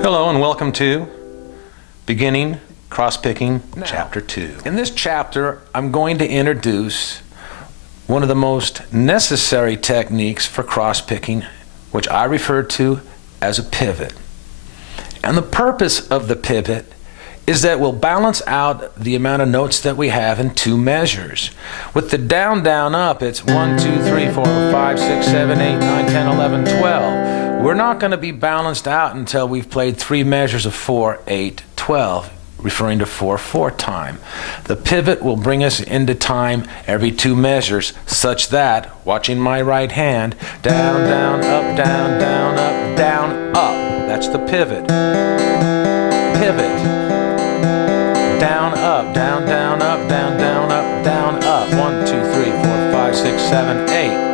Hello and welcome to Beginning Crosspicking Chapter 2. In this chapter, I'm going to introduce one of the most necessary techniques for crosspicking, which I refer to as a pivot. And the purpose of the pivot is that we'll balance out the amount of notes that we have in two measures. With the down, down, up, it's 1, 2, 3, 4, 5, 6, 7, 8, 9, 10, 11, 12. We're not going to be balanced out until we've played three measures of 4, 8, 12, referring to 4/4 time. The pivot will bring us into time every two measures, such that, watching my right hand, down, down, up, down, down, up, down, up. That's the pivot. Pivot. Down, up, down, down, up, down, down, up, down, up. 1, 2, 3, 4, 5, 6, 7, 8.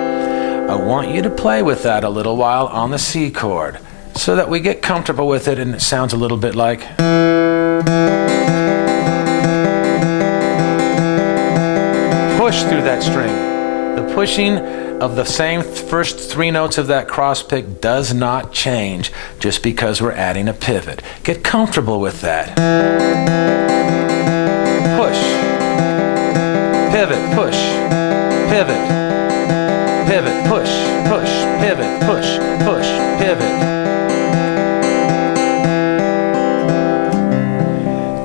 I want you to play with that a little while on the C chord so that we get comfortable with it and it sounds a little bit like. Push through that string. The pushing of the same first three notes of that cross pick does not change just because we're adding a pivot. Get comfortable with that. Push, pivot, push, pivot, pivot, push, push, pivot, push, push, pivot.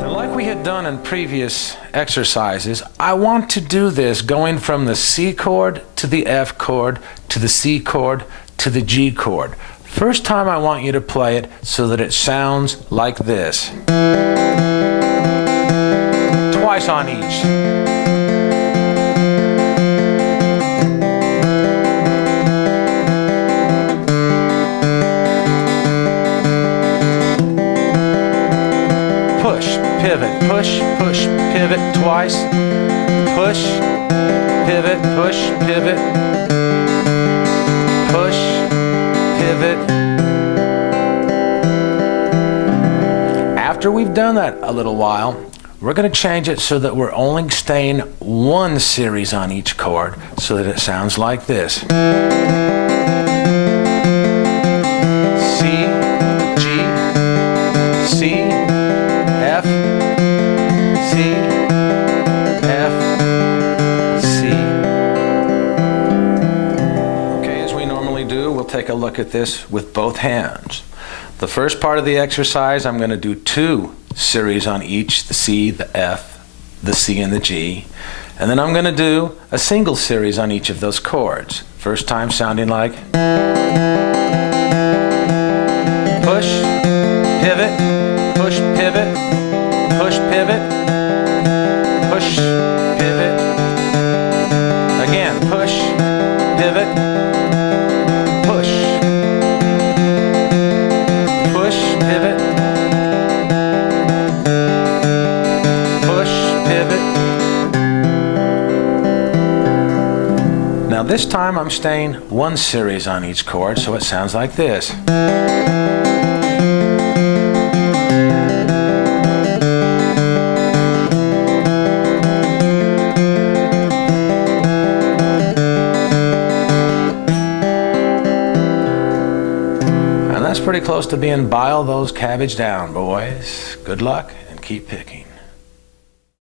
Now, like we had done in previous exercises, I want to do this going from the C chord to the F chord to the C chord to the G chord. First time I want you to play it so that it sounds like this. Twice on each. Push, pivot, push, push, pivot twice. Push, pivot, push, pivot. Push, pivot. After we've done that a little while, we're going to change it so that we're only staying one series on each chord so that it sounds like this. C, G, C, F, C, F, C. Okay, as we normally do, we'll take a look at this with both hands. The first part of the exercise, I'm going to do two series on each, the C, the F, the C, and the G. And then I'm going to do a single series on each of those chords. First time sounding like push, pivot, push, pivot, push, pivot, push, pivot. Again, push, pivot, push, push, pivot, push, pivot. Now this time I'm staying one series on each chord, so it sounds like this. And that's pretty close to being bile those cabbage down, boys. Good luck and keep picking.